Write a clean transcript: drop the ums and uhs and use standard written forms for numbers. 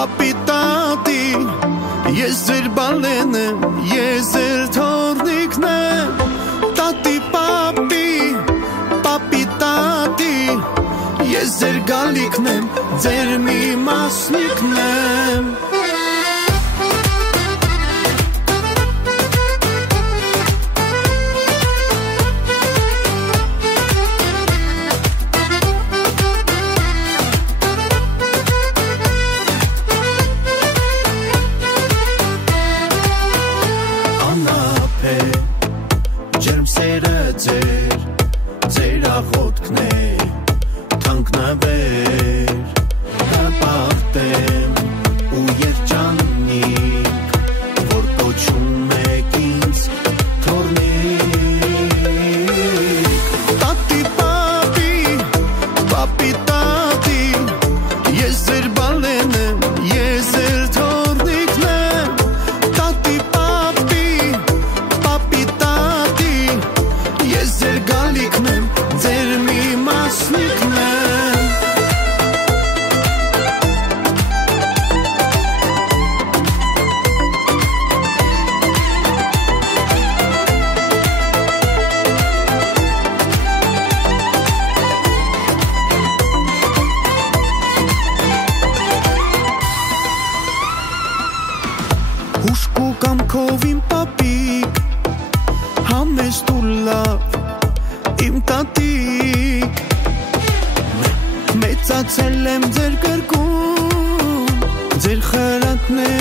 Papi, tati, ես ձեր բալեն եմ, ես ձեր թորնիկն եմ Tati, papi, papi, tati Ես ձեր գալիքն եմ, ձեր մի մասնիկն եմ Ձեր աղոտքն է թանկնաբեր հապարտեմ ու երջանիկ որ կոչում եք ինձ թորնիկ Տատի պապի, պապի տատի ես ձեր բալեն եմ, ես ձեր թորնիկն եմ Տատի պապի, պապի տատի ես ձեր գալիքն եմ, ձեր մի մասնիկն եմ Հուշկու կամքով իմ պապիկ, համեստ ու լավ Իմ տատիկ Մեծացել եմ ձեր կրկում Ձեր խրատներ